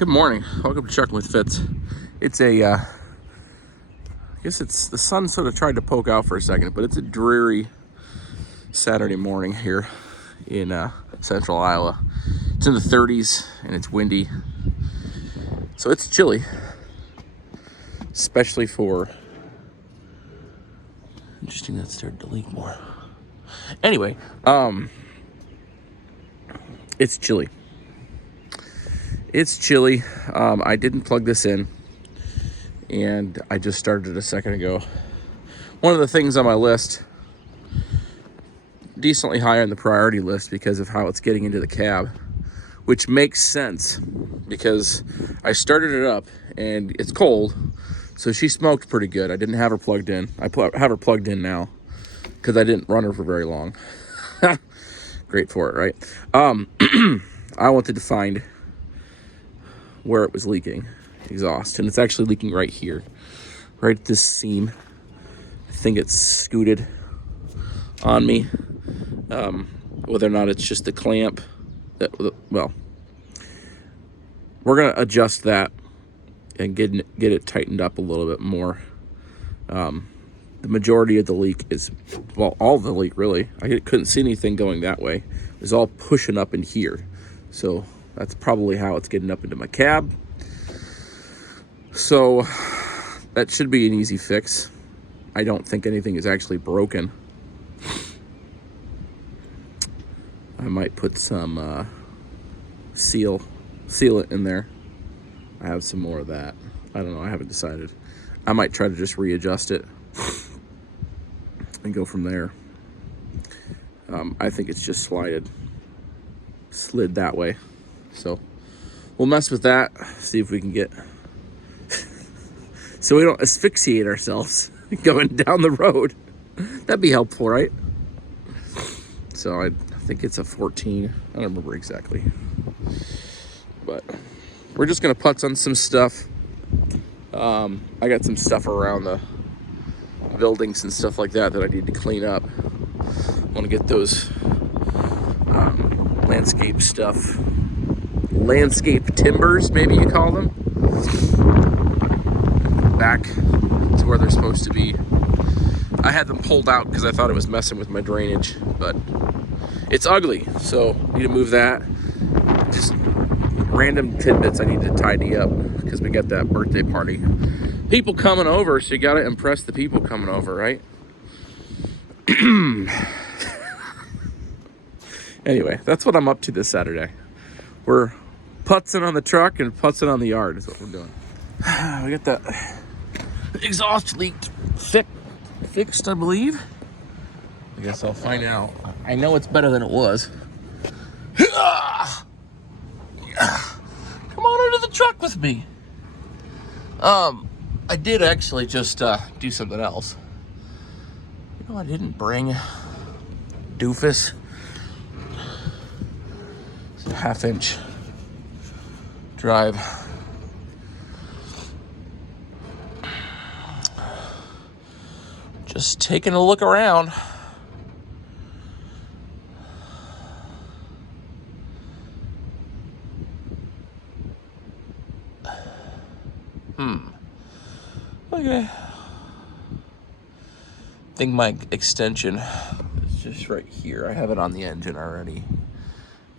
Good morning. Welcome to Trucking with Fitz. It's I guess it's, the sun sort of tried to poke out for a second, but it's a dreary Saturday morning here in central Iowa. It's in the 30s and it's windy. So it's chilly, especially for, interesting that started to leak more. Anyway, it's chilly. It's chilly. I didn't plug this in, and I just started it a second ago. One of the things on my list, decently high on the priority list because of how it's getting into the cab, which makes sense because I started it up and it's cold, so she smoked pretty good. I didn't have her plugged in. I have her plugged in now because I didn't run her for very long. Great for it, right? I wanted to find where it was leaking exhaust, and it's actually leaking right here, right at this seam. I think it's scooted on me. Whether or not it's just the clamp, well, we're gonna adjust that and get it tightened up a little bit more. The majority of the leak is, well, all the leak really, I couldn't see anything going that way. It was all pushing up in here, so that's probably how it's getting up into my cab. So that should be an easy fix. I don't think anything is actually broken. I might put some sealant in there. I have some more of that. I don't know, I haven't decided. I might try to just readjust it and go from there. I think it's just slid that way. So we'll mess with that, see if we can get, so we don't asphyxiate ourselves going down the road. That'd be helpful, right? So I think it's a 14. I don't remember exactly. But we're just gonna putz on some stuff. I got some stuff around the buildings and stuff like that I need to clean up. I want to get those landscape stuff. Landscape timbers, maybe you call them, back to where they're supposed to be. I had them pulled out because I thought it was messing with my drainage, but it's ugly, so need to move that. Just random tidbits I need to tidy up because we got that birthday party. People coming over, so you got to impress the people coming over, right? Anyway, that's what I'm up to this Saturday. We're putzing on the truck and putzing on the yard is what we're doing. We got the exhaust leaked fixed, I believe. I guess I'll find out. I know it's better than it was. Come on into the truck with me. I did actually just do something else. You know, I didn't bring doofus. It's a 1/2-inch drive. Just taking a look around. Okay. I think my extension is just right here. I have it on the engine already.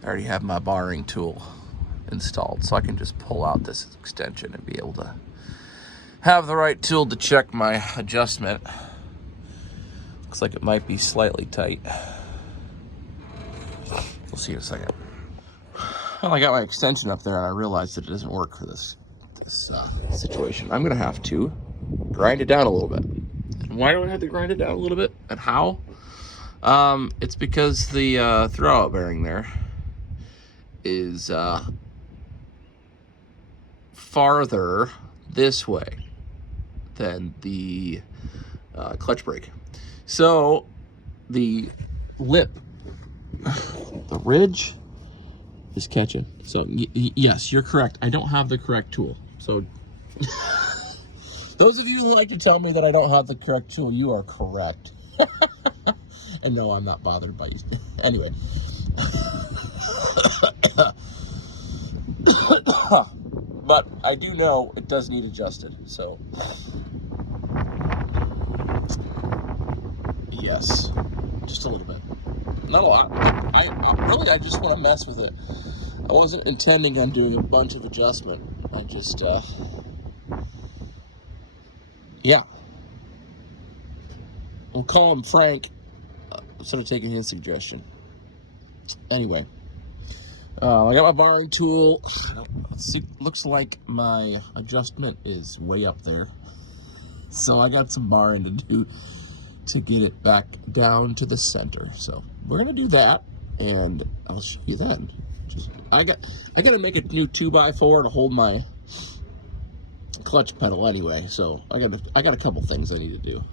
I already have my barring tool installed, so I can just pull out this extension and be able to have the right tool to check my adjustment. Looks like it might be slightly tight. We'll see in a second. Well, I got my extension up there and I realized that it doesn't work for this situation. I'm gonna have to grind it down a little bit. And why do I have to grind it down a little bit? And how? It's because the throwout bearing there is farther this way than the clutch brake. So the lip, the ridge is catching. So yes, you're correct. I don't have the correct tool. So those of you who like to tell me that I don't have the correct tool, you are correct. And no, I'm not bothered by you. Anyway. but I do know it does need adjusted, so yes, just a little bit, not a lot. I just want to mess with it. I wasn't intending on doing a bunch of adjustment. I just yeah, we'll call him Frank instead of taking his suggestion. Anyway, I got my barring tool. Let's see, looks like my adjustment is way up there, so I got some barring to do to get it back down to the center. So we're gonna do that, and I'll show you then. I got to make a new 2x4 to hold my clutch pedal anyway. So I got a couple things I need to do.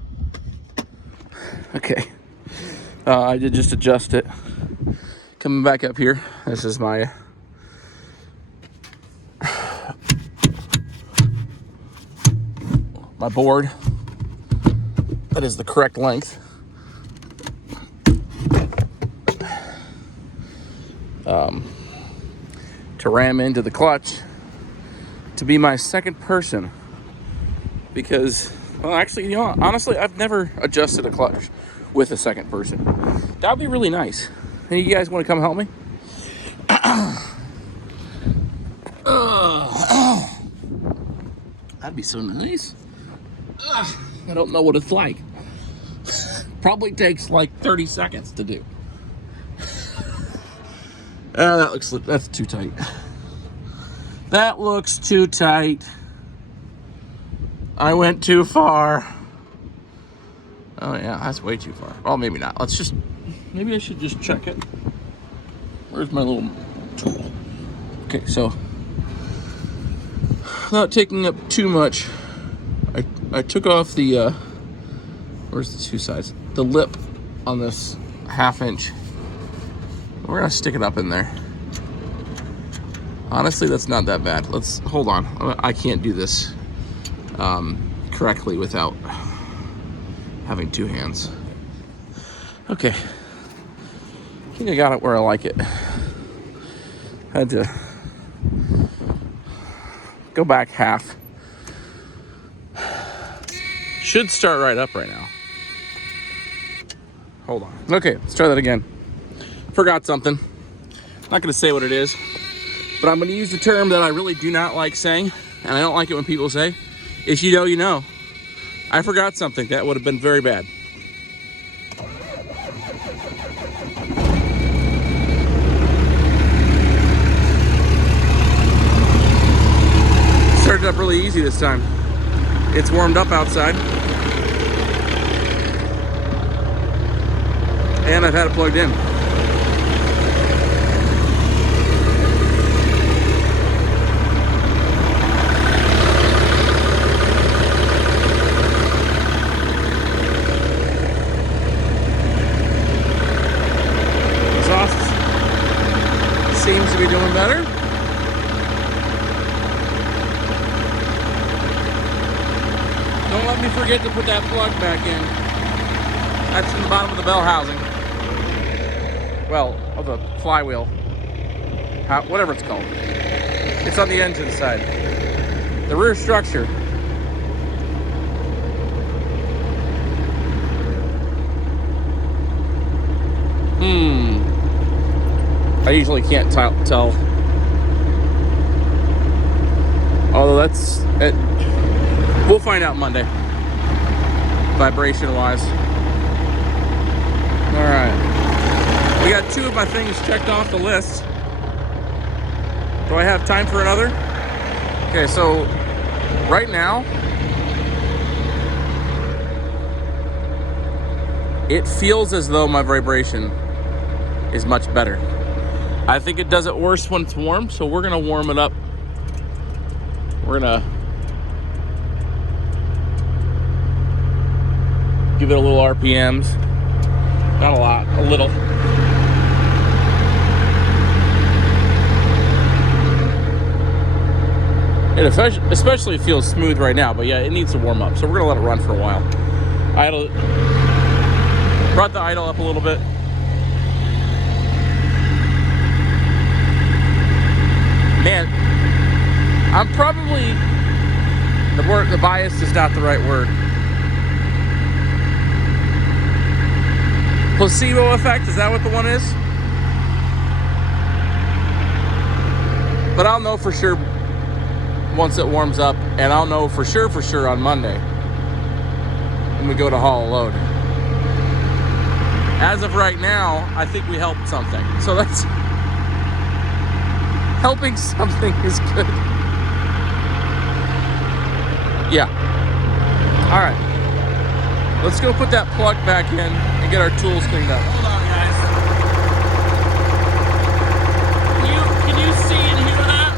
Okay, I did just adjust it. Coming back up here, this is my board. That is the correct length. To ram into the clutch to be my second person, because, well, actually, you know, honestly, I've never adjusted a clutch with a second person. That would be really nice. Any of you guys want to come help me? That'd be so nice. I don't know what it's like. Probably takes like 30 seconds to do. That's too tight. That looks too tight. I went too far. Oh yeah, that's way too far. Well, maybe not. Maybe I should just check it. Where's my little tool? Okay, so without taking up too much, I took off the, where's the two sides? The lip on this 1/2 inch. We're gonna stick it up in there. Honestly, that's not that bad. Hold on. I can't do this correctly without having two hands. Okay. I think I got it where I like it. Had to go back half. Should start right up right now. Hold on. Okay, let's try that again. Forgot something. Not gonna say what it is, but I'm gonna use the term that I really do not like saying, and I don't like it when people say, if you know, you know. I forgot something. That would have been very bad. Started up really easy this time. It's warmed up outside. And I've had it plugged in. Exhaust seems to be doing better. Don't let me forget to put that plug back in. That's in the bottom of the bell housing. Well, of the flywheel. Whatever it's called. It's on the engine side. The rear structure. I usually can't tell. Although that's it. We'll find out Monday. Vibration wise. Alright. We got 2 of my things checked off the list. Do I have time for another? Okay, so right now, it feels as though my vibration is much better. I think it does it worse when it's warm, so we're gonna warm it up. We're gonna give it a little RPMs. Not a lot, a little. It especially feels smooth right now, but yeah, it needs to warm up. So we're gonna let it run for a while. Brought the idle up a little bit. Man, I'm probably, the biased is not the right word. Placebo effect, is that what the one is? But I'll know for sure once it warms up, and I'll know for sure on Monday when we go to haul a load. As of right now, I think we helped something. So that's, helping something is good. Yeah. All right. Let's go put that plug back in and get our tools cleaned up. Hold on, guys. Can you see and hear that?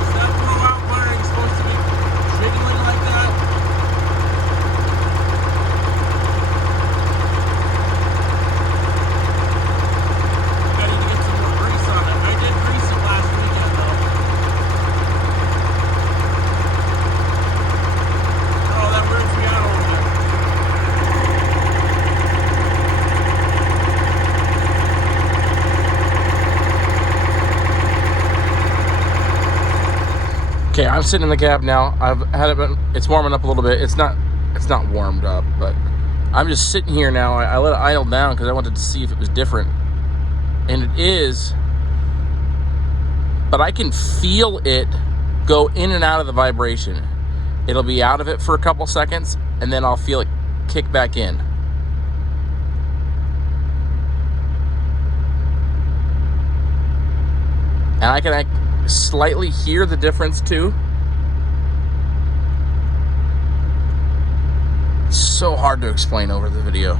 Is that blowout wiring supposed to be jiggling like that? Okay, I'm sitting in the cab now. I've had it, it's warming up a little bit. It's not warmed up, but I'm just sitting here now. I let it idle down because I wanted to see if it was different. And it is, but I can feel it go in and out of the vibration. It'll be out of it for a couple seconds, and then I'll feel it kick back in. And I can slightly hear the difference too. It's so hard to explain over the video.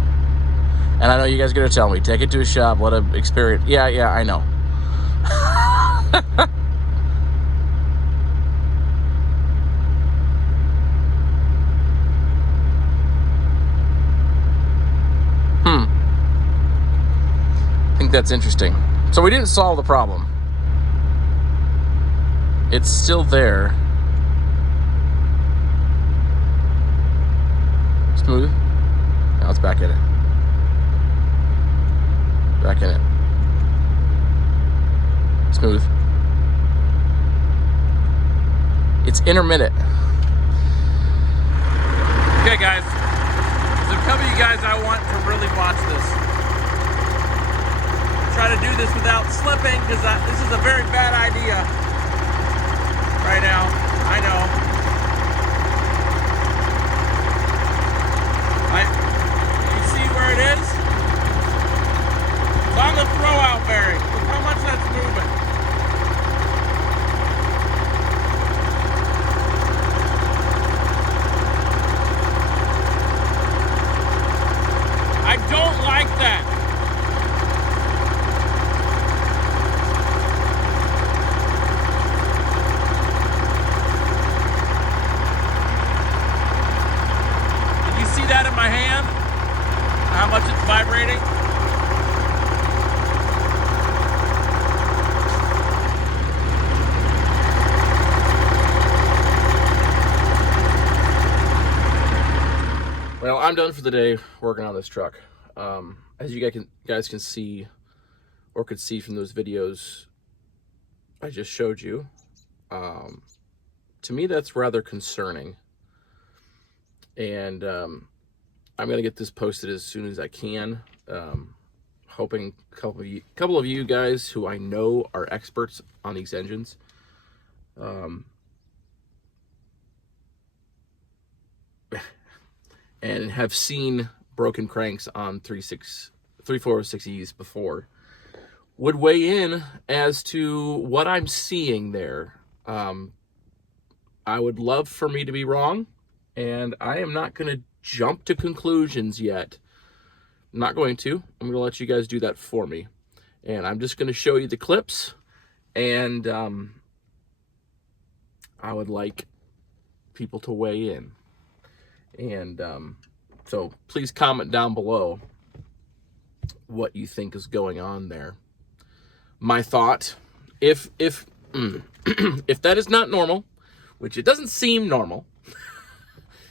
And I know you guys are gonna tell me, take it to a shop, let it experience. Yeah, I know. I think that's interesting. So we didn't solve the problem. It's still there. Smooth. Now it's back in it. Back in it. Smooth. It's intermittent. Okay, guys. So a couple of you guys I want to really watch this. Try to do this without slipping, because this is a very bad idea. Right now, I know. You see where it is? It's on the throwout bearing. Look how much that's moving. I don't like that. That in my hand, how much it's vibrating. Well, I'm done for the day working on this truck. As you guys can see, or could see from those videos I just showed you, to me that's rather concerning. And I'm gonna get this posted as soon as I can. Hoping a couple of you guys who I know are experts on these engines, and have seen broken cranks on 3.406Es before, would weigh in as to what I'm seeing there. I would love for me to be wrong, and I am not going to jump to conclusions yet. I'm not going to. I'm going to let you guys do that for me. And I'm just going to show you the clips, and I would like people to weigh in. And so please comment down below what you think is going on there. My thought, if if that is not normal, which it doesn't seem normal.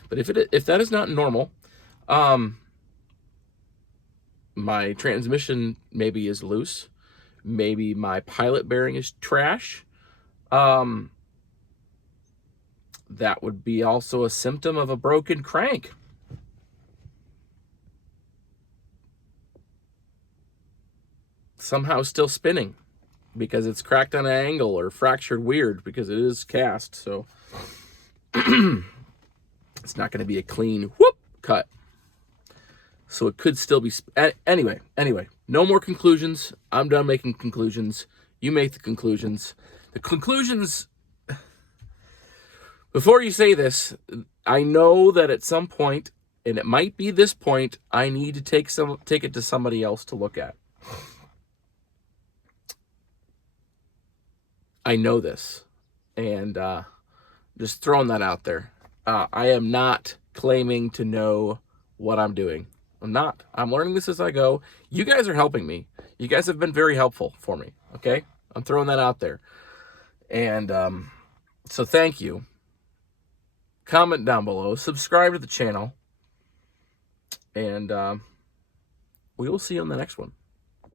But if that is not normal, my transmission maybe is loose. Maybe my pilot bearing is trash. That would be also a symptom of a broken crank. Somehow still spinning because it's cracked on an angle or fractured weird because it is cast. So it's not going to be a clean whoop cut. So it could still be. Anyway, no more conclusions. I'm done making conclusions. You make the conclusions. The conclusions, before you say this, I know that at some point, and it might be this point, I need to take it to somebody else to look at. I know this, and just throwing that out there. I am not claiming to know what I'm doing. I'm not. I'm learning this as I go. You guys are helping me. You guys have been very helpful for me, okay? I'm throwing that out there. And so thank you. Comment down below. Subscribe to the channel. And we will see you on the next one.